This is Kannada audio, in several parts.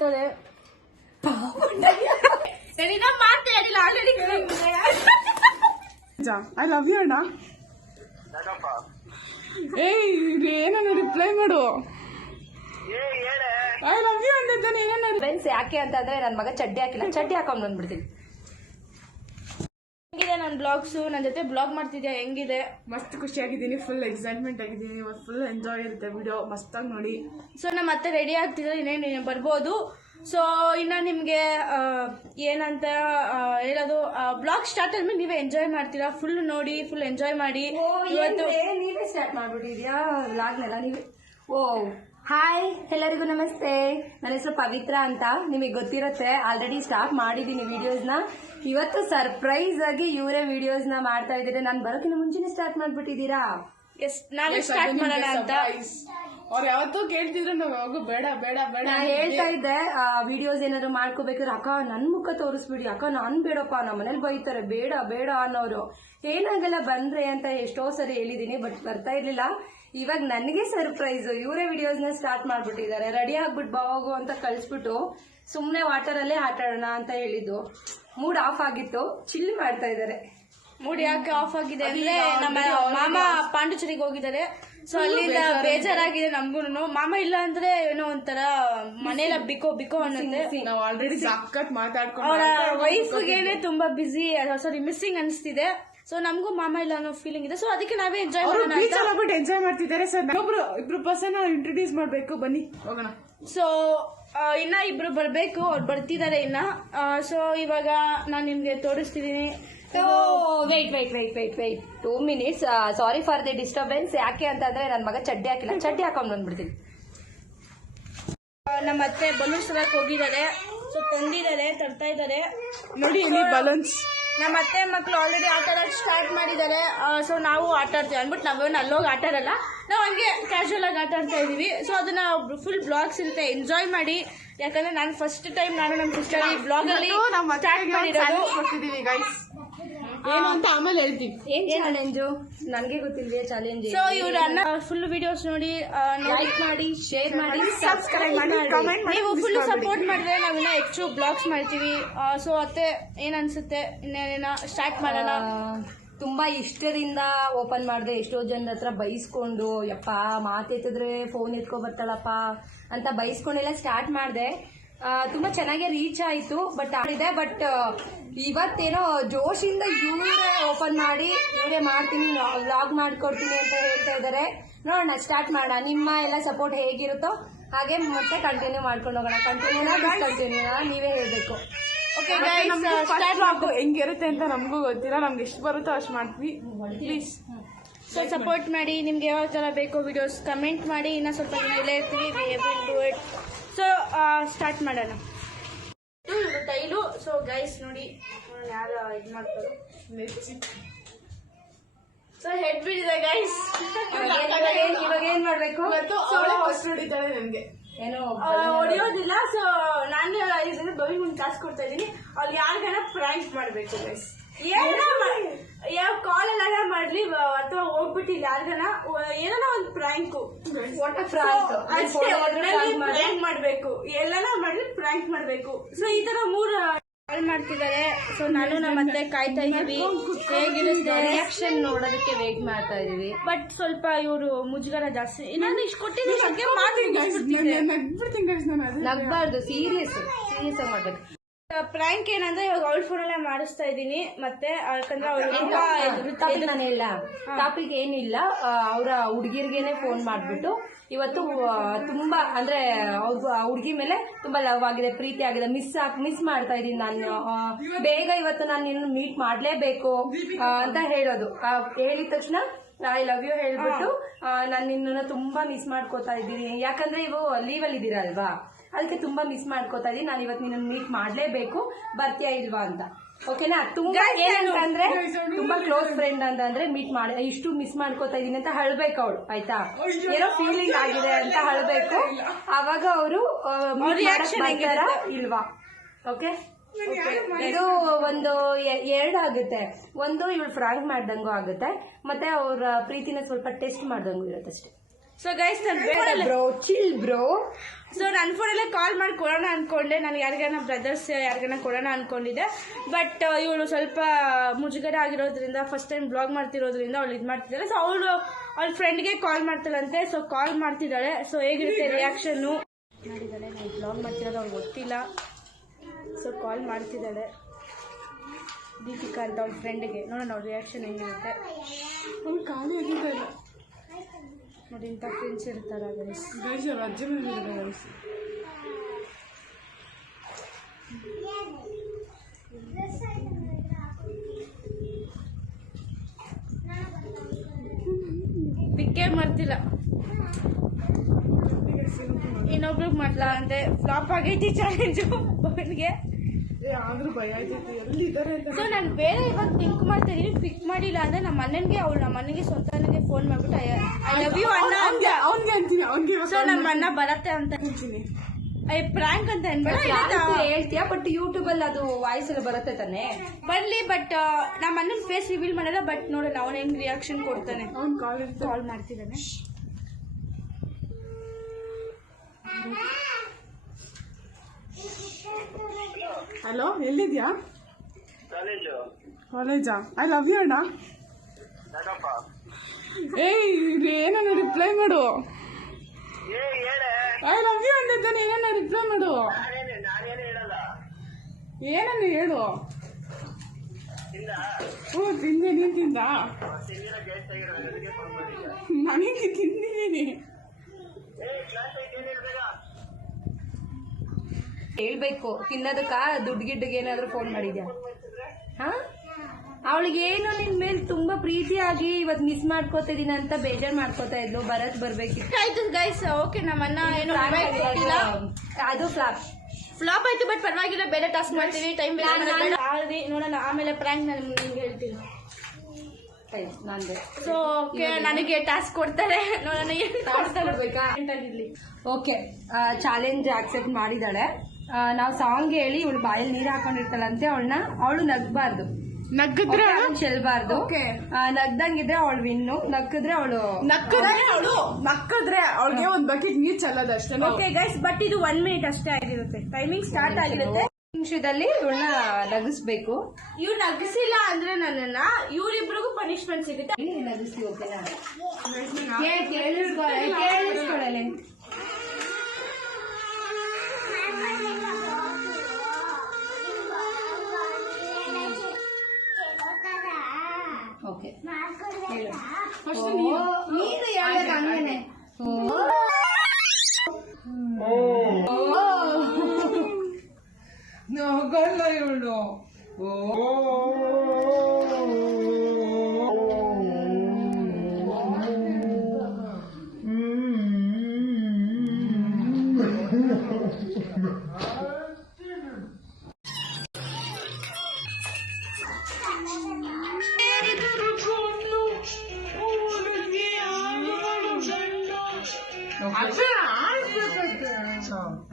ಮಾಡ್ತಾರೆ. ಆಲ್ರೆಡಿ ಐ ಲವ್ ಯು ಅಣ್ಣ. ಏನನ್ನ ರಿಪ್ಲೈ ಮಾಡು. ಐ ಲವ್ ಯು ಅಂದಿದ್ದಾನೆ. ಫ್ರೆಂಡ್ಸ್ ಯಾಕೆ ಅಂತಂದ್ರೆ ನನ್ನ ಮಗ ಚಡ್ಡಿ ಹಾಕಿಲ್ಲ, ಚಡ್ಡಿ ಹಾಕೊಂಡ್ ಬಂದ್ಬಿಡ್ತೀನಿ. ಹೆಂಗಿದೆ ನನ್ನ ಬ್ಲಾಗ್ಸ್? ನನ್ನ ಜೊತೆ ಬ್ಲಾಗ್ ಮಾಡ್ತಿದ್ಯಾ? ಹೆಂಗಿದೆ? ಮಸ್ತ್ ಖುಷಿಯಾಗಿದ್ದೀನಿ, ಫುಲ್ ಎಕ್ಸೈಟ್ಮೆಂಟ್ ಆಗಿದ್ದೀನಿ. ಫುಲ್ ಎಂಜಾಯ್ ಇರುತ್ತೆ ವಿಡಿಯೋ, ಮಸ್ತಾಗಿ ನೋಡಿ. ಸೊ ನಮ್ಮ ಮತ್ತೆ ರೆಡಿ ಆಗ್ತಿದ್ರೆ ಇನ್ನೇನು ಬರ್ಬೋದು. ಸೊ ಇನ್ನು ನಿಮಗೆ ಏನಂತ ಹೇಳೋದು, ಬ್ಲಾಗ್ ಸ್ಟಾರ್ಟ್ ಆದ್ಮೇಲೆ ನೀವೇ ಎಂಜಾಯ್ ಮಾಡ್ತೀರಾ. ಫುಲ್ ನೋಡಿ, ಫುಲ್ ಎಂಜಾಯ್ ಮಾಡಿ. ಇವತ್ತು ನೀವೇ ಸ್ಟಾರ್ಟ್ ಮಾಡ್ಬಿಟ್ಟಿದ್ಯಾ ಬ್ಲಾಗ್ನೆಲ್ಲ ನೀವೇ. ಓ ಹಾಯ್ ಎಲ್ಲರಿಗೂ ನಮಸ್ತೆ. ನನ್ನ ಹೆಸರು ಪವಿತ್ರ ಅಂತ, ನಿಮಗೆ ಗೊತ್ತಿರುತ್ತೆ. ಆಲ್ರೆಡಿ ಸ್ಟಾರ್ಟ್ ಮಾಡಿದ್ದೀನಿ ವಿಡಿಯೋಸ್ನ. ಇವತ್ತು ಸರ್ಪ್ರೈಸ್ ಆಗಿ ಇವರೇ ವಿಡಿಯೋಸ್ನ ಮಾಡ್ತಾ ಇದ್ದಾರೆ. ನಾನು ಬರೋಕ್ಕಿಂತ ಮುಂಚೆನೆ ಸ್ಟಾರ್ಟ್ ಮಾಡ್ಬಿಟ್ಟಿದ್ದೀರಾ. ನಾವೇ ಸ್ಟಾರ್ಟ್ ಮಾಡೋಣ ಅಂತ. ಅವ್ರು ಯಾವತ್ತೂ ಕೇಳ್ತಿದ್ರು, ನಾವು ಯಾವಾಗ ಬೇಡ ಬೇಡ ಬೇಡ ಹೇಳ್ತಾ ಇದ್ದೆ. ವಿಡಿಯೋಸ್ ಏನಾದ್ರು ಮಾಡ್ಕೋಬೇಕಾದ್ರೆ ಅಕ್ಕ ನನ್ ಮುಖ ತೋರಿಸ್ಬಿಡಿ, ಅಕ್ಕ ನಾನ್ ಬೇಡಪ್ಪ, ನಮ್ಮ ಮನೇಲಿ ಬೈತಾರೆ, ಬೇಡ ಬೇಡ ಅನ್ನೋರು. ಏನಾಗಲ್ಲ ಬಂದ್ರೆ ಅಂತ ಎಷ್ಟೋ ಸರಿ ಹೇಳಿದೀನಿ, ಬಟ್ ಬರ್ತಾ ಇರ್ಲಿಲ್ಲ. ಇವಾಗ ನನಗೆ ಸರ್ಪ್ರೈಸ್, ಇವರೇ ವಿಡಿಯೋಸ್ನ ಸ್ಟಾರ್ಟ್ ಮಾಡ್ಬಿಟ್ಟಿದ್ದಾರೆ. ರೆಡಿ ಆಗ್ಬಿಟ್ಟು ಬಾಗು ಅಂತ ಕಳ್ಸ್ಬಿಟ್ಟು ಸುಮ್ನೆ ವಾಟರ್ ಅಲ್ಲೇ ಆಟ ಆಡೋಣ ಅಂತ ಹೇಳಿದ್ದು. ಮೂಡ್ ಆಫ್ ಆಗಿತ್ತು, ಚಿಲ್ ಮಾಡ್ತಾ ಇದಾರೆ. ಮೂಡ್ ಯಾಕೆ ಆಫ್ ಆಗಿದೆ ಅಂದ್ರೆ ನಮ್ಮ ಮಾಮ ಪಾಂಡುಚೇರಿಗೆ ಹೋಗಿದ್ದಾರೆ. ಸೊ ಅಲ್ಲಿಂದ ಬೇಜಾರಾಗಿದೆ ನಮ್ಗೂನು. ಮಾಮ ಇಲ್ಲ ಅಂದ್ರೆ ಏನೋ ಒಂಥರ ಮನೆಯಲ್ಲ ಬಿಕೋ ಬಿಕೋ ಅನ್ನತ್ತೆ. ನಾವು ಆಲ್ರೆಡಿ ಸಖತ್ ಮಾತಾಡ್ಕೊಂಡು ಅವರ ವೈಫ್ಗೆನೆ ತುಂಬಾ ಬಿಸಿ, ಸಾರಿ ಮಿಸ್ಸಿಂಗ್ ಅನಿಸ್ತಿದೆ. ಸೊ ನಮಗೂ ಮಾಮ ಇಲ್ಲ ಅನ್ನೋ ಫೀಲಿಂಗ್ ಇದೆ. ಸೊ ಅದಕ್ಕೆ ನಾವೇ ಎಂಜಾಯ್ ಮಾಡೋಣ ಅಂತ ಎಂಜಾಯ್ ಮಾಡ್ತಿದ್ದಾರೆ. ಸರ್ ಇಬ್ರು ಪರ್ಸನ್ ಇಂಟ್ರೊಡ್ಯೂಸ್ ಮಾಡ್ಬೇಕು, ಬನ್ನಿ ಹೋಗೋಣ. ಸೊ ಇನ್ನ ಇಬ್ರು ಬರ್ಬೇಕು, ಅವ್ರು ಬರ್ತಿದ್ದಾರೆ ಇನ್ನ. ಸೊ ಇವಾಗ ನಾನು ನಿಮ್ಗೆ ತೋರಿಸ್ತಿದೀನಿ. Wait 2 minutes. Sorry for the disturbance. ಯಾಕೆ ಅಂತಂದ್ರೆ ನನ್ನ ಮಗ ಚಡ್ಡಿ ಹಾಕಿಲ್ಲ, ಚಡ್ಡಿ ಹಾಕೊಂಡ್ ಬಂದ್ಬಿಡ್ತೀನಿ. ನಮ್ಮ ಅತ್ತೆ ಬಲೂನ್ಸ್ ತರಕ್ ಹೋಗಿದ್ದಾರೆ. ಸೊ ತಂದಿದ್ದಾರೆ, ತರ್ತಾ ಇದ್ದಾರೆ ನೋಡಿ ಬಲೂನ್ಸ್. ನಮ್ಮ ಅತ್ತೆ ಮಕ್ಳು ಆಲ್ರೆಡಿ ಆಟ ಆಡೋಕೆ ಸ್ಟಾರ್ಟ್ ಮಾಡಿದ್ದಾರೆ. ಸೊ ನಾವು ಆಟ ಆಡ್ತೀವಿ ಅಂದ್ಬಿಟ್ಟು ನಾವೇನು ಅಲ್ಲೋಗಿ ಆಟ ಆಡಲ್ಲ, ನಾವು ಹಂಗೆ ಕ್ಯಾಶುವಲ್ ಆಗಿ ಆಟ ಆಡ್ತಾ ಇದೀವಿ. ಸೊ ಅದನ್ನ ಫುಲ್ ಬ್ಲಾಗ್ಸ್ ಇರುತ್ತೆ, ಎಂಜಾಯ್ ಮಾಡಿ. ಯಾಕಂದ್ರೆ ನಾನು ಫಸ್ಟ್ ಟೈಮ್ ನಮ್ಮ ಸಿಸ್ಟರ್ ಈ ಬ್ಲಾಗ್ ಅಲ್ಲಿ ಸ್ಟಾರ್ಟ್ ಮಾಡಿರೋದು. ಏನು ಅಂತ ಆಮೇಲೆ ಹೇಳ್ತೀವಿ. ಏನ್ ಚಾಲೆಂಜು ನನಗೆ ಗೊತ್ತಿಲ್ವೇ ಚಾಲೆಂಜ್. ಸೊ ಇವ್ರ ಅನ್ನ ಫುಲ್ ವಿಡಿಯೋಸ್ ನೋಡಿ, ಲೈಕ್ ಮಾಡಿ, ಶೇರ್ ಮಾಡಿ, ಸಬ್ಸ್ಕ್ರೈಬ್ ಮಾಡಿ. ನೀವು ಫುಲ್ ಸಪೋರ್ಟ್ ಮಾಡಿದ್ರೆ ನಾವಿನ್ನ ಹೆಚ್ಚು ಬ್ಲಾಗ್ಸ್ ಮಾಡ್ತೀವಿ. ಸೊ ಅತ್ತೆ ಏನ್ ಅನ್ಸುತ್ತೆ, ಇನ್ನೇನ ಸ್ಟಾರ್ಟ್ ಮಾಡೋಣ? ತುಂಬಾ ಇಷ್ಟದಿಂದ ಓಪನ್ ಮಾಡಿದೆ. ಎಷ್ಟೋ ಜನದ ಹತ್ರ ಬೈಸ್ಕೊಂಡು, ಯಪ್ಪ ಮಾತೆತ್ತಿದ್ರೆ ಫೋನ್ ಎತ್ಕೊ ಬರ್ತಾಳಪ್ಪ ಅಂತ ಬೈಸ್ಕೊಂಡೆಲ್ಲ ಸ್ಟಾರ್ಟ್ ಮಾಡಿದೆ. ತುಂಬಾ ಚೆನ್ನಾಗಿ ರೀಚ್ ಆಯ್ತು. ಬಟ್ ಇವತ್ತೇನೋ ಜೋಶಿಂದ ಇವರೇ ಓಪನ್ ಮಾಡಿ ಇವರೇ ಮಾಡ್ತೀನಿ, ವ್ಲಾಗ್ ಮಾಡ್ಕೊಡ್ತೀನಿ ಅಂತ ಹೇಳ್ತಾ ಇದ್ದಾರೆ. ನೋಡೋಣ, ಸ್ಟಾರ್ಟ್ ಮಾಡೋಣ. ನಿಮ್ಮ ಎಲ್ಲ ಸಪೋರ್ಟ್ ಹೇಗಿರುತ್ತೋ ಹಾಗೆ ಮತ್ತೆ ಕಂಟಿನ್ಯೂ ಮಾಡ್ಕೊಂಡು ಹೋಗೋಣ. ಕಂಟಿನ್ಯೂ ನೀವೇ ಹೇಳ್ಬೇಕು. Okay start. ಹೆಂಗಿರುತ್ತೆ ಅಂತ ನಮಗೂ ಗೊತ್ತಿಲ್ಲ, ನಮ್ಗೆ ಎಷ್ಟು ಬರುತ್ತೋ ಅಷ್ಟು ಮಾಡ್ತೀವಿ. ಪ್ಲೀಸ್ ಸೊ ಸಪೋರ್ಟ್ ಮಾಡಿ. ನಿಮ್ಗೆ ಯಾವ ತರ ಬೇಕೋ ವಿಡಿಯೋಸ್ ಕಮೆಂಟ್ ಮಾಡಿ. ಇನ್ನ ಸ್ವಲ್ಪ ದಿನ ಇಲ್ಲೇ ಇರ್ತೀವಿ. ಸೊ ಸ್ಟಾರ್ಟ್ ಮಾಡೋಣ. ಟೈಲು. ಸೊ ಗೈಸ್ ನೋಡಿ ಯಾರು ಇದು ಮಾಡ್ತಾರೆ. ಸೊ ಹೆಡ್ ಬಿಡಿದೆ ಗೈಸ್. ಇವಾಗ ಏನ್ ಮಾಡ್ಬೇಕು? ನನ್ಗೆ ಏನೋ ಹೊಡಿಯೋದಿಲ್ಲ. ಸೊ ನಾನು ಇದನ್ನ ಬವಿ ಮುಂದೆ ಕಾಸು ಕೊಡ್ತಾ ಇದೀನಿ. ಅವ್ರು ಯಾರಿಗಾನ ಪ್ರಾಂಕ್ ಮಾಡ್ಬೇಕು ಗೈಸ್. ಯಾವ ಕಾಲೆಲ್ಲ ಮಾಡ್ಲಿ ಅಥವಾ ಹೋಗ್ಬಿಟ್ಟು ಯಾರಿಗಾನ ಏನಾನ ಒಂದು ಪ್ರಾಂಕು ಪ್ರಾಂಕ್ ಮಾಡ್ಬೇಕು. ಎಲ್ಲಾನ ಮಾಡ್ಲಿ ಪ್ರಾಂಕ್ ಮಾಡ್ಬೇಕು. ಸೊ ಈ ತರ 3 ಕಾಲ್ ಮಾಡ್ತಿದ್ದಾರೆ. ಸೊ ನಾನು ನಮ್ಮ ಮತ್ತೆ ಕಾಯ್ತಾ ಇದೀವಿ, ಹೇಗಿರುತ್ತೆ ರಿಯಾಕ್ಷನ್ ನೋಡೋದಕ್ಕೆ ವೇಟ್ ಮಾಡ್ತಾ ಇದೀವಿ. ಬಟ್ ಸ್ವಲ್ಪ ಇವರು ಮುಜುಗರ ಜಾಸ್ತಿ. ನಾನು ಇಷ್ಟು ಕೊಟ್ಟಿದ್ದೀನಿ, ನಗ್ಬಾರ್ದು, ಸೀರಿಯಸ್ ಆಗಿ ಮಾಡ್ಬೇಕು. ಪ್ರಾಂಕ್ ಏನಂದ್ರೆ ಇವಾಗ ಅವಳ ಫೋನಲ್ಲೇ ಮಾಡಿಸ್ತಾ ಇದ್ದೀನಿ. ಮತ್ತೆ ಯಾಕಂದ್ರೆ ನಾನು ಇಲ್ಲ, ಟಾಪಿಕ್ ಏನಿಲ್ಲ. ಅವರ ಹುಡುಗಿರ್ಗೆನೆ ಫೋನ್ ಮಾಡ್ಬಿಟ್ಟು ಇವತ್ತು ತುಂಬಾ ಅಂದ್ರೆ ಹುಡುಗಿ ಮೇಲೆ ತುಂಬಾ ಲವ್ ಆಗಿದೆ, ಪ್ರೀತಿ ಆಗಿದೆ, ಮಿಸ್ ಮಾಡ್ತಾ ಇದೀನಿ ನಾನು. ಬೇಗ ಇವತ್ತು ನಾನು ನಿನ್ನ ಮೀಟ್ ಮಾಡ್ಲೇಬೇಕು ಅಂತ ಹೇಳೋದು. ಹೇಳಿದ ತಕ್ಷಣ ಐ ಲವ್ ಯು ಹೇಳ್ಬಿಟ್ಟು ನಾನು ನಿನ್ನ ತುಂಬಾ ಮಿಸ್ ಮಾಡ್ಕೋತಾ ಇದ್ದೀನಿ. ಯಾಕಂದ್ರೆ ಇವು ಲೀವಲ್ಲಿ ಇದ್ದೀರಾ ಅಲ್ವಾ, ಅದಕ್ಕೆ ತುಂಬಾ ಮಿಸ್ ಮಾಡ್ಕೋತಾ ಇದೀನಿ. ನಾನು ಇವತ್ತು ನಿನ್ನ ಮೀಟ್ ಮಾಡ್ಲೇಬೇಕು, ಬರ್ತೀಯಾ ಇಲ್ವಾ ಅಂತ. ಓಕೆನಾ? ತುಂಬಾ ಏನಂತಂದ್ರೆ ತುಂಬಾ ಕ್ಲೋಸ್ ಫ್ರೆಂಡ್ ಅಂತಂದ್ರೆ ಮೀಟ್ ಮಾಡಿ ಇಷ್ಟು ಮಿಸ್ ಮಾಡ್ಕೋತಾ ಇದೀನಿ ಅಂತ ಹೇಳ್ಬೇಕು ಅವಳು. ಆಯ್ತಾ? ಏನೋ ಫೀಲಿಂಗ್ ಆಗಿದೆ ಅಂತ ಹೇಳ್ಬೇಕು. ಅವಾಗ ಅವರು ಇಲ್ವಾ? ಓಕೆ, ಇದು ಒಂದು 2 ಆಗುತ್ತೆ. ಒಂದು ಇವಳು ಫ್ರಾಂಕ್ ಮಾಡ್ದಂಗೂ ಆಗುತ್ತೆ, ಮತ್ತೆ ಅವ್ರ ಪ್ರೀತಿನ ಸ್ವಲ್ಪ ಟೆಸ್ಟ್ ಮಾಡ್ದಂಗೂ ಇರುತ್ತೆ ಅಷ್ಟೇ. So guys bro chill bro so ನನ್ನ ಫೋನಲ್ಲೇ ಕಾಲ್ ಮಾಡಿ ಕೊಡೋಣ ಅಂದ್ಕೊಂಡೆ. ನಾನು ಯಾರಿಗಾನ ಬ್ರದರ್ಸ್ ಯಾರಿಗಾನ ಕೊಡೋಣ ಅಂದ್ಕೊಂಡಿದ್ದೆ. ಬಟ್ ಇವಳು ಸ್ವಲ್ಪ ಮುಜುಗರ ಆಗಿರೋದ್ರಿಂದ ಫಸ್ಟ್ ಟೈಮ್ ಬ್ಲಾಗ್ ಮಾಡ್ತಿರೋದ್ರಿಂದ ಅವಳು ಇದು ಮಾಡ್ತಿದ್ದಾಳೆ. ಸೊ ಅವಳು ಅವಳ ಫ್ರೆಂಡ್ಗೆ ಕಾಲ್ ಮಾಡ್ತಾಳಂತೆ. ಸೊ ಕಾಲ್ ಮಾಡ್ತಿದ್ದಾಳೆ. ಸೊ ಹೇಗಿರುತ್ತೆ ರಿಯಾಕ್ಷನ್ನು ಮಾಡಿದ್ದಾಳೆ. ನಾನು ಬ್ಲಾಗ್ ಮಾಡ್ತಿರೋದು ಅವ್ಳಿಗೆ ಗೊತ್ತಿಲ್ಲ. ಸೊ ಕಾಲ್ ಮಾಡ್ತಿದ್ದಾಳೆ ದೀಪಿಕಾ ಅಂತ ಅವ್ಳ ಫ್ರೆಂಡ್ಗೆ. ನೋಡೋಣ ಅವ್ಳ ರಿಯಾಕ್ಷನ್ ಹೆಂಗಿರುತ್ತೆ. ಅವ್ಳು ಖಾಲಿ ಆಗಿದ್ದಾರೆ ನೋಡಿ, ಇಂಥ ಫ್ರೆಂಡ್ಸ್ ಇರ್ತಾರ ಗೈಸ್. ರಜ್ಜೆ ಬಂದಿದ್ದಾರೆ ಗೈಸ್. ಪಿಕ್ಕೇ ಮಾಡ್ತಿಲ್ಲ. ಇನ್ನೊಬ್ರಿಗೆ ಮಾಡ್ಲಾ ಅಂತೆ. ಫ್ಲಾಪ್ ಆಗೈತಿ ಚಾಲೆಂಜು ಅವನಿಗೆ. ಆದ್ರೂ ಭಯ ಆಯ್ತೈತಿ ಎಲ್ಲಿದ್ದಾರೆ ಅಂತ. ಸೊ ನಾನು ಬೇರೆ ಇವಾಗ ಥಿಂಕ್ ಮಾಡ್ತಾ ಇದೀನಿ. ಪಿಕ್ ಮಾಡಿಲ್ಲ ಅಂದ್ರೆ ನಮ್ಮ ಅಣ್ಣನಿಗೆ ನಮ್ಮ ಅಣ್ಣನಿಗೆ ಸ್ವಂತನಿಗೆ ಫೋನ್ ಮಾಡ್ಬಿಟ್ಟು ಐ ಲವ್ ಯು ಅಣ್ಣ ಅಂತ ಅವ್ನಿಗೆ ಅಂತೀನಿ. ಅವ್ನಿಗೆ ಸೊ ನಮ್ಮ ಅಣ್ಣ ಬರತ್ತೆ ಅಂತ ಅಂತೀನಿ. ಪ್ರಾಂಕ್ ಅಂತ ಹೇಳ್ತೀಯಾ, ಬಟ್ ಯೂಟ್ಯೂಬ್ ಅಲ್ಲಿ ಅದು ವಾಯ್ಸ್ ಎಲ್ಲ ಬರುತ್ತೆ ತಾನೆ. ಬರ್ಲಿ. ಬಟ್ ನಮ್ಮ ಅಣ್ಣನ ಫೇಸ್ ರಿವೀಲ್ ಮಾಡಲ್ಲ. ಬಟ್ ನೋಡೋಣ ಅವನ ಹೆಂಗ್ ರಿಯಾಕ್ಷನ್ ಕೊಡ್ತಾನೆ. ಅವ್ನ್ ಕಾಲ್ ಮಾಡ್ತಿದ್ದಾನೆ. ಹಲೋ, ಎಲ್ಲಿದ್ಯಾ? ಕಾಲೇಜಾ? ಐ ಲವ್ ಯು ಅಣ್ಣ. ಏಯ್ ಏನನ್ನ ರಿಪ್ಲೈ ಮಾಡು. ಐ ಲವ್ ಯು ಅಂದಿದ್ದಾನೆ. ಏನನ್ನ ರಿಪ್ಲೈ ಮಾಡು. ಏನನ್ನ ಹೇಳು. ಹ್ಞೂ ತಿಂದೆ. ನೀನ್ ತಿಂದ? ನನಗೆ ತಿಂದಿದ್ದೀನಿ. ಹೇಳ್ಬೇಕು ತಿನ್ನೋದಕ್ಕ ದುಡ್ಡು ಗಿಡ್ಡಿಗೆ ಏನಾದ್ರು ಫೋನ್ ಮಾಡಿದ್ಯಾ? ಹಾ, ಅವಳಿಗೆ ಏನು ನಿನ್ ಮೇಲೆ ತುಂಬಾ ಪ್ರೀತಿಯಾಗಿ ಇವತ್ತು ಮಿಸ್ ಮಾಡ್ಕೋತಾ ಇದೀನಿ ಅಂತ ಬೇಜಾರ್ ಮಾಡ್ಕೋತಾ ಇದ್ಲು. ಭರತ್ ಬರ್ಬೇಕಿತ್ತು. ಆಯ್ತು ಗೈಸ್. ಓಕೆ, ನಮ್ಮ ಅಣ್ಣ ಏನು ಕೊಟ್ಟಿಲ್ಲ. ಅದು ಫ್ಲಾಪ್ ಆಯ್ತು. ಬಟ್ ಪರವಾಗಿಲ್ಲ, ಬೇರೆ ಟಾಸ್ಕ್ ಮಾಡ್ತೀವಿ. ಟೈಮ್ ನೋಡೋಣ. ಆಮೇಲೆ ಪ್ರ್ಯಾಂಕ್ ನಾನು ನಿಮ್ಗೆ ಹೇಳ್ತೀನಿ. ನಂದೆ. ಸೊ ಓಕೆ, ನನಗೆ ಟಾಸ್ಕ್ ಕೊಡ್ತಾರೆ. ನೋಡೋಣ ಓಕೆ, ಚಾಲೆಂಜ್ ಆಕ್ಸೆಪ್ಟ್ ಮಾಡಿದಾಳೆ. ನಾವು ಸಾಂಗ್ ಹೇಳಿ ಇವಳು ಬಾಯಲ್ಲಿ ನೀರ್ ಹಾಕೊಂಡಿರ್ತಾಳಂತೆ. ಅವಳು ನಗ್ಬಾರ್ದು, ನಗ್ಗಿದ್ರೆ ಚೆಲ್ಬಾರ್ದು. ನಗ್ದಂಗಿದ್ರೆ ಅವಳು ವಿನ್ನು, ನಕ್ಕಿದ್ರೆ ಅವಳಿಗೆ ಒಂದ್ ಬಕೆಟ್ ನೀರ್ ಚೆಲ್ಲೋದಷ್ಟೇ. ಓಕೆ ಗೈಸ್, ಬಟ್ ಇದು 1 ಮಿನಿಟ್ ಅಷ್ಟೇ ಆಗಿರುತ್ತೆ. ಟೈಮಿಂಗ್ ಸ್ಟಾರ್ಟ್ ಆಗಿರುತ್ತೆ. ನಿಮಿಷದಲ್ಲಿ ಇವಳನ್ನ ನಗಿಸ್ಬೇಕು. ಇವ್ರು ನಗಿಸಿಲ್ಲ ಅಂದ್ರೆ ನನ್ನನ್ನ ಇವ್ರಿಬ್ರಿಗೂ ಪನಿಷ್ಮೆಂಟ್ ಸಿಗುತ್ತೆ. ನಗಿಸಿ. ಓಕೆನಾ? ಕೇಳಿಸ್ಕೊಳ್ಳಲೆ. ಓಕೆ, ನೀನು ಹೇಳಕ್ ಹಂಗೇನೆ. ನಗಲ್ಲ ಇವಳು.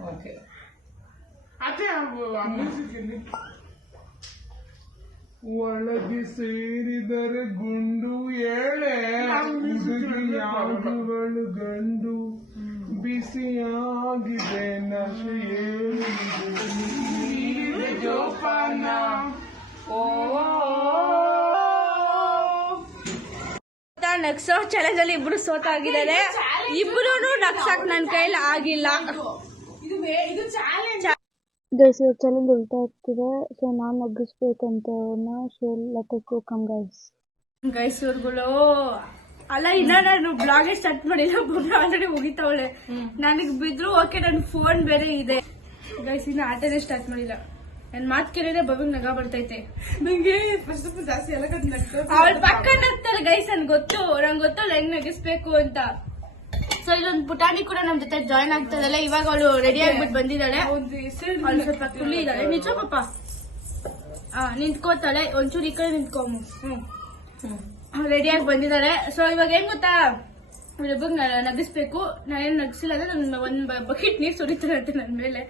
ಓಕೆ, ಒಳಗೆ ಸೇರಿದರೆ ಗುಂಡು ಏಳೆ ಹುಡುಗಿ ಯಾವುದುಗಳು ಗಂಡು ಬಿಸಿಯಾಗಿದೆ ನಶೆ ಜೋಪಾನ. ನಗ್ಸೋ ಚಾಲೆಂಜ್ ಅಲ್ಲಿ ಇಬ್ರು ಸೋತಾಗಿದ್ದಾರೆ. ಇಬ್ರು ನಗ್ಸಕ್ ನನ್ ಕೈಲಿ ಆಗಿಲ್ಲ. ಗೈಸ್ ಇವಾಗ ಚಾಲೆಂಜ್ ಉಲ್ಟಾ ಆಗ್ತಿದೆ. ಸೊ ನಾನು ನಗ್ಗಿಸ್ಬೇಕಂತ ಸೊ ಲೆಟ್ ಕಮ್ ಗೈಸ್ ಇವ್ರುಗಳು ಅಲ್ಲ, ಇನ್ನ ನಾನು ಬ್ಲಾಗ್ ಸ್ಟಾರ್ಟ್ ಮಾಡಿಲ್ಲ. ಆಲ್ರೆಡಿ ಮುಗಿತಾವಳೆ. ನನಗ್ ಬಿದ್ರು ಓಕೆ, ನನ್ ಫೋನ್ ಬೇರೆ ಇದೆ. ಗೈಸ್ ಇನ್ನ ಆಟನೇ ಸ್ಟಾರ್ಟ್ ಮಾಡಿಲ್ಲ. ನನ್ ಮಾತ್ ಕೇಳಿದ್ರೆ ಬಬಿಗ್ ನಗ ಬರ್ತೈತೆ. ನಂಗೆ ಫಸ್ಟ್ ಆಫ್ ಜಾಸ್ತಿ ಎಲ್ಲ ಅವಳ ಪಕ್ಕ ನಗ್ತಾರೆ ಗೈಸ್. ನಂಗೆ ಗೊತ್ತಲ್ಲ ಹೆಂಗ್ ನಗಿಸ್ಬೇಕು ಅಂತ. ಸೊ ಇಲ್ಲೊಂದು ಪುಟಾಣಿ ಕೂಡ ನಮ್ ಜೊತೆ ಜಾಯ್ನ್ ಆಗ್ತಾ ಇದ್ದಾಳೆ. ಇವಾಗ ಅವಳು ರೆಡಿ ಆಗ್ಬಿಟ್ಟು ಬಂದಿದ್ದಾಳೆ. ಅವಳು ಸ್ವಲ್ಪ ಕುಳ್ಳಿ ಇದ್ದಾಳೆ. ನಿಜ ಪಾಪ ನಿಂತ್ಕೋತಾಳೆ. ಒಂಚೂರು ಈ ಕಡೆ ನಿಂತ್ಕೊಮ್ಮ. ರೆಡಿಯಾಗಿ ಬಂದಿದ್ದಾಳೆ. ಸೊ ಇವಾಗ ಏನ್ ಗೊತ್ತಾ, ಇಬ್ಬಗ್ ನಗಿಸ್ಬೇಕು. ನಾನೇನ್ ನಗಿಸಿಲ್ಲ ಅಂದ್ರೆ ನನ್ ಒಂದ್ ಬಕೆಟ್ ನೀರ್ ಸುರಿತಾರಂತೆ ನನ್ ಮೇಲೆ.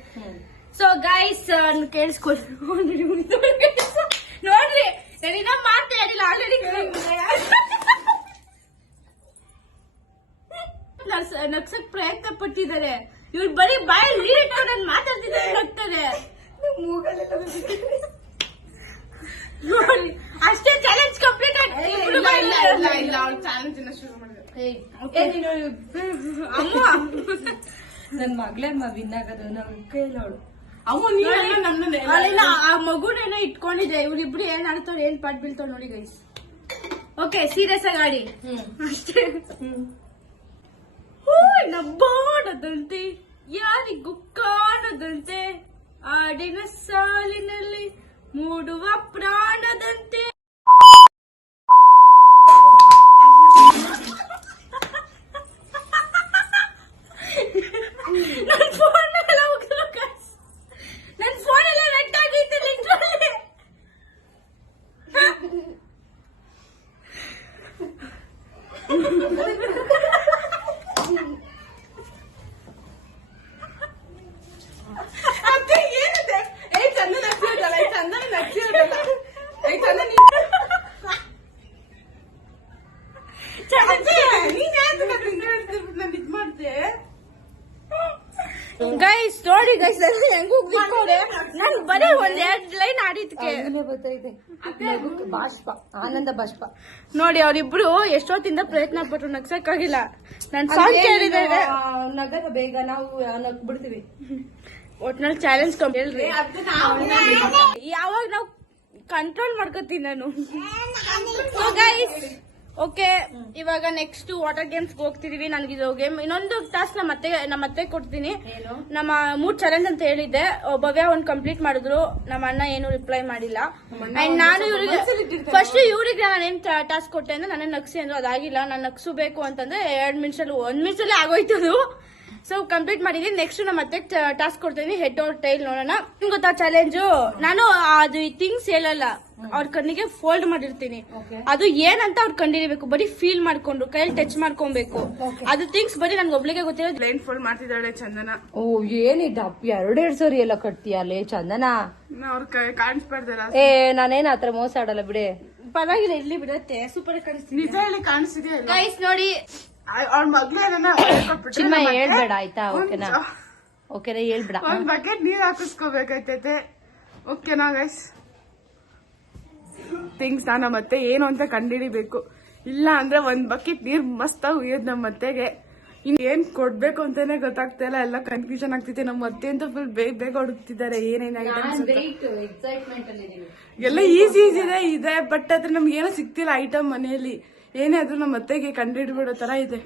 ಸೊ ಗೈಸ್ ಕೇಳಿಸ್ಕೊಳ್ರಿ. ನೋಡ್ರಿ, ನಾನಿನ್ನ ಮಾತೇ ಆಡಿಲ್ಲ. ಆಲ್ರೆಡಿ ನಗ್ಸಕ್ ಪ್ರಯತ್ನ ಪಟ್ಟಿದ್ದಾರೆ. ಇವ್ರು ಬರೀ ಬಾಯಲ್ಲಿ ನೀರಿಟ್ಟು ನಾನು ಮಾತಾಡ್ತಿದ್ದೆ ಹೋಗ್ತಾರೆ ನೋಡಿ ಅಷ್ಟೇ ಚಾಲೆಂಜ್ ಕಂಪ್ಲೀಟ್ ಚಾಲೆಂಜ್ ಶುರು ಮಾಡಿದೆ. ಅಮ್ಮ ನನ್ ಮಗಳಮ್ಮ ವಿನ್ ಆಗೋದು ನಾವು ಕೇಳೋಳು. ಅಲ್ಲಿನ ಆ ಮಗುನೇನೋ ಇಟ್ಕೊಂಡಿದೆ. ಇವ್ರಿಬ್ರು ಏನ್ ಆಡ್ತಾವ್ರು ಏನ್ ಪಾಟ್ ಬೀಳ್ತಾವ್ ನೋಡಿ ಗೈಸ್. ಓಕೆ ಸೀರಿಯಸ್ ಆಗಿ ಆಡಿ ಅಷ್ಟೇ. ನಬ್ಬಾಡದಂತೆ ಯಾರಿಗೂ ಕಾಣದಂತೆ ಆಡಿನ ಸಾಲಿನಲ್ಲಿ ಮೂಡುವ ಪ್ರಾಣದಂತೆ. ನನ್ ಫೋನ್ ಎಲ್ಲ ಹೋಗಿದ್ರು ಗೈಸ್. ನನ್ ಫೋನ್ ಎಲ್ಲ ರೆಡ್ ಆಗೈತೆ ಲಿಟ್ರಲಿ. ಏನಿದೆ ಚಂದ ನಗ್ಸಿರೋದಲ್ಲ ಚಂದನ ನಗ್ಸಿರೋದಲ್ಲ ನಾನು ಇದ್ ಮಾಡ್ದೆ. ಗೈಸ್ ನೋಡಿ ಗೈಸ್ ಎಲ್ಲ ಹೆಂಗ್ ಹೋಗ್ಬಿಟ್ಟವ್ರೆ. ನಾನು ಬರೀ ಒಂದ್ 2 ಲೈನ್ ಆಡಿದ್ಕೆ ಬರ್ತೈತೆ ಬಾಷ್ಪ, ಆನಂದ ಬಾಷ್ಪ. ನೋಡಿ ಅವ್ರಿಬ್ರು ಎಷ್ಟೊತ್ತಿಂದ ಪ್ರಯತ್ನ ಪಟ್ರು ನಗ್ಸಕ್ಕಾಗಿಲ್ಲ. ನನ್ ಸಾಂಗ್ ಕೇಳಿದ್ದಾರೆ ನಗದ ಬೇಗ ನಾವು ನಗ್ ಬಿಡ್ತೀವಿ. ಒಟ್ನಲ್ಲಿ ಚಾಲೆಂಜ್ ಹೇಳ್ರಿ. ಯಾವಾಗ ನಾವು ಕಂಟ್ರೋಲ್ ಮಾಡ್ಕೋತೀನಿ ನಾನು. ಸೊ ಗೈಸ್ ಓಕೆ ಇವಾಗ ನೆಕ್ಸ್ಟ್ ವಾಟರ್ ಗೇಮ್ಸ್ ಹೋಗ್ತಿದೀವಿ. ನನಗಿದು ಗೇಮ್ ಇನ್ನೊಂದು ಟಾಸ್ಕ್ ನಮ್ಮ ಅತ್ತೆ ಕೊಡ್ತೀನಿ. ನಮ್ಮ 3 ಚಾಲೆಂಜ್ ಅಂತ ಹೇಳಿದ್ದೆ. ಭವ್ಯ ಒಂದ್ ಕಂಪ್ಲೀಟ್ ಮಾಡಿದ್ರು. ನಮ್ಮ ಅಣ್ಣ ಏನು ರಿಪ್ಲೈ ಮಾಡಿಲ್ಲ. ಅಂಡ್ ನಾನು ಇವ್ರಿಗೆ ಫಸ್ಟ್ ಇವ್ರಿಗೆ ನಾನೇನ್ ಟಾಸ್ಕ್ ಕೊಟ್ಟೆ ಅಂದ್ರೆ ನನ್ನ ನಗ್ಸಿ ಅಂದ್ರು. ಅದಾಗಿಲ್ಲ. ನಾನು ನಗ್ಸಬೇಕು ಅಂತಂದ್ರೆ 2 ನಿಮಿಷದಲ್ಲಿ 1 ನಿಮಿಷದಲ್ಲೇ ಆಗೋಯ್ತದು. ಸೊ ಕಂಪ್ಲೀಟ್ ಮಾಡಿದೀನಿ. ನೆಕ್ಸ್ಟ್ ನಮ್ಮ ಮತ್ತೆ ಟಾಸ್ಕ್ ಕೊಡ್ತೀನಿ. ಹೆಡ್ ಆರ್ ಟೈಲ್ ನೋಡೋಣ. ನಿಮ್ಗೆ ಗೊತ್ತಾ ಚಾಲೆಂಜು? ನಾನು ಅದು ಥಿಂಗ್ಸ್ ಹೇಳಲ್ಲ, ಅವ್ರ ಕಣ್ಣಿಗೆ ಫೋಲ್ಡ್ ಮಾಡಿರ್ತೀನಿ. ಅದು ಏನಂತ ಅವ್ರು ಕಂಡಿಡಿಬೇಕು. ಬರೀ ಫೀಲ್ ಮಾಡ್ಕೊಂಡು ಕೈಯಲ್ಲಿ ಟಚ್ ಮಾಡ್ಕೊಬೇಕು. ಅದು ಥಿಂಗ್ಸ್ ಬರೀ ನನ್ಗೆ ಒಬ್ಳಿಗೆ ಗೊತ್ತಿರೋದು. ಬ್ಲೈಂಡ್ ಫೋಲ್ಡ್ ಮಾಡ್ತಿದ್ದಾಳೆ ಚಂದನ. ಓ ಏನಿದ್ 2 ಸರಿ ಎಲ್ಲ ಕಟ್ತೀಯಲ್ಲೇ ಚಂದನ. ಅವ್ರ ಕಾಣಿಸ್ಬಾರ್ದಲ್ಲ. ಏ ನಾನೇನ್ ಆತರ ಮೋಸ ಆಡಲ್ಲ ಬಿಡಿ. ಪರವಾಗಿಲ್ಲ, ಇಲ್ಲಿ ಬಿಡತ್ತೆ. ಸೂಪರ್ ಕಾಣಿಸ್ತೀನಿ. ನಿಜ ಹೇಳಿ ಕಾಣಿಸ್ತಿದೆಯಲ್ಲ. ಗೈಸ್ ನೋಡಿ ಅವ್ರ ಮಗ್ಳೇನ ಚಿನ್ಮ ಹೇಳ್ಬೇಡ ಆಯ್ತಾ? ಓಕೆನಾ? ಓಕೆನಾ ಹೇಳ್ಬೇಡ. ಒಂದ್ ಬಕೆಟ್ ನೀರ್ ಹಾಕಿಸ್ಕೋಬೇಕಾಯ್ತೈತೆ. ಓಕೆನಾ ಗೈಸ್? ಥಿಂಗ್ಸ್ ನಾನು ಮತ್ತೆ ಏನು ಅಂತ ಕಂಡಿಡಿಬೇಕು. ಇಲ್ಲ ಅಂದ್ರೆ ಒಂದ್ ಬಕೆಟ್ ನೀರ್ ಮಸ್ತ್ ಉಯ್ಯದ್ ನಮ್ಮ ಮತ್ತೆಗೆ. ಇನ್ ಏನ್ ಕೊಡ್ಬೇಕು ಅಂತಾನೆ ಗೊತ್ತಾಗ್ತಾ ಇಲ್ಲ. ಎಲ್ಲ ಕನ್ಫ್ಯೂಷನ್ ಆಗ್ತಿದೆ. ನಮ್ಮ ಮತ್ತೆ ಅಂತ ಫುಲ್ ಬೇಗ ಹುಡುಕ್ತಿದ್ದಾರೆ ಏನೇನ್ ಐಟಮ್ಸ್. ಎಲ್ಲ ಈಸಿ ಇದೆ ಬಟ್ ಅದ್ರ ನಮ್ಗೆ ಏನೋ ಸಿಗ್ತಿಲ್ಲ ಐಟಮ್ ಮನೆಯಲ್ಲಿ. ಏನೇ ಆದ್ರೂ ನಮ್ಮ ಮತ್ತೆಗೆ ಕಂಡಿಡ್ಬಿಡೋ ತರ ಇದೆ.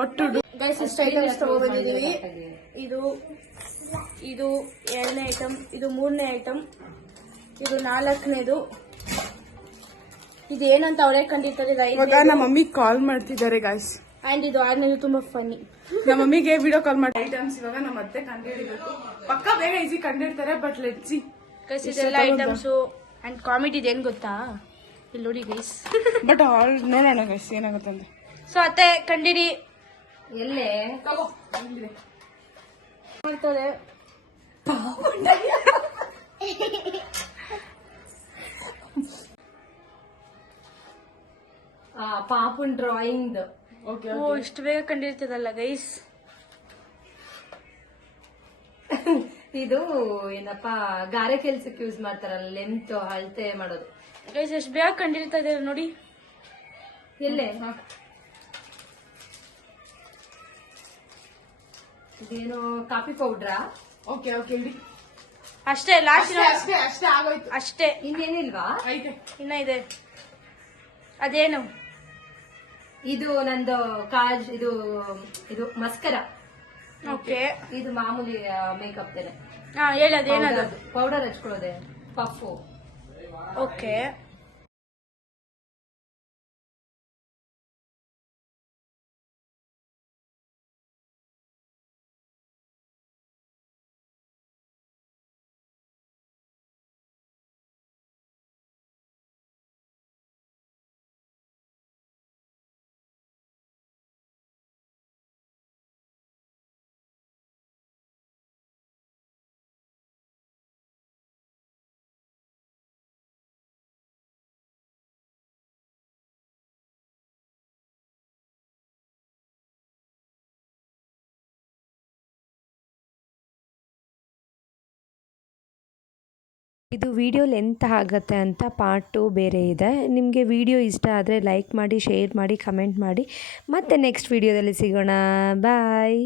ಒಟ್ಟು ಗೈಸ್ ಇಷ್ಟು ಐಟಮ್ಸ್ ತಗೊಬಂದಿದೀವಿ. ಇದು 2ನೇ ಐಟಮ್, ಇದು 3ನೇ ಐಟಮ್, ಇದು 4ನೇದು. ಇದು ಏನಂತ ಅವರೇ ಕಂಡಿರ್ತಾರೆ. ಇವಾಗ ನಮ್ಮ ಮಮ್ಮಿ ಕಾಲ್ ಮಾಡ್ತಿದ್ದಾರೆ ಗಾಯ್ಸ್. ಅಂಡ್ ಇದು 6ನೇದು ತುಂಬಾ ಫನ್ನಿ. ನಮ್ಮ ಮಮ್ಮಿಗೆ ವಿಡಿಯೋ ಕಾಲ್ ಮಾಡಿ ಐಟಮ್ಸ್ ಇವಾಗ ನಮ್ಮ ಮತ್ತೆ ಕಂಡಿಡಿಬೇಕು. ಪಕ್ಕ ಬೇಗ ಈಸಿ ಕಂಡಿಡ್ತಾರೆ. ಬಟ್ ಲೆಟ್ಸ್ ಸಿ ಗೈಸ್ ಇದೆಲ್ಲ ಐಟಮ್ಸ್. ಅಂಡ್ ಕಾಮಿಡಿ ಏನ್ ಗೊತ್ತಾ? ಇಲ್ಲಿ ನೋಡಿ ಗೈಸ್. ಬಟ್ ನೋಡೋಣ ಗೈಸ್ ಏನಾಗುತ್ತೆ ಅಂತ. ಸೊ ಅತ್ತೆ ಕಂಡಿಡಿ ಎಲ್ಲೇ ಮಾಡ್ತಾರೆ. ಪಾಪನ್ ಡ್ರಾಯಿಂಗ್. ಓ ಇಷ್ಟು ಬೇಗ ಕಂಡಿರ್ತದಲ್ಲ ಗೈಸ್. ಇದು ಏನಪ್ಪ ಗಾರೆ ಕೆಲ್ಸಕ್ಕೆ ಯೂಸ್ ಮಾಡ್ತಾರಲ್ಲ, ಲೆಂತ್ ಅಳತೆ ಮಾಡೋದು. ಗೈಸ್ ಎಷ್ಟು ಬೇಗ ಕಂಡಿರ್ತಾ ಇದ್ದಾರೆ ನೋಡಿ. ಎಲ್ಲೇ ಇದೇನು ಕಾಫಿ ಪೌಡ್ರಾ? ಓಕೆ ಓಕೆ ಇಡಿ. ಅಷ್ಟೇ ಲಾಸ್ಟ್ ಅಷ್ಟೇ ಆಗೋಯ್ತು. ಅಷ್ಟೇ. ಇನ್ನೇನಿಲ್ವಾ? ಐತೆ ಇನ್ನ ಇದೆ. ಅದೇನು? ಇದು ನಂದು ಕಾಜ್, ಇದು ಇದು ಮಸ್ಕರ. ಓಕೆ ಇದು ಮಾಮೂಲಿ ಮೇಕಪ್ ತೇನೆ. ಹಾ ಹೇಳಿ ಅದೇನದು? ಪೌಡರ್ ಹಚ್ಕೊಳ್ಳೋದೆ ಪಫು. ಓಕೆ ಇದು ವಿಡಿಯೋ ಲೆಂತ್ ಆಗುತ್ತೆ ಅಂತ ಪಾರ್ಟ್ 2 ಬೇರೆ ಇದೆ. ನಿಮಗೆ ವಿಡಿಯೋ ಇಷ್ಟ ಆದರೆ ಲೈಕ್ ಮಾಡಿ, ಶೇರ್ ಮಾಡಿ, ಕಮೆಂಟ್ ಮಾಡಿ. ಮತ್ತೆ ನೆಕ್ಸ್ಟ್ ವಿಡಿಯೋದಲ್ಲಿ ಸಿಗೋಣ. ಬಾಯ್.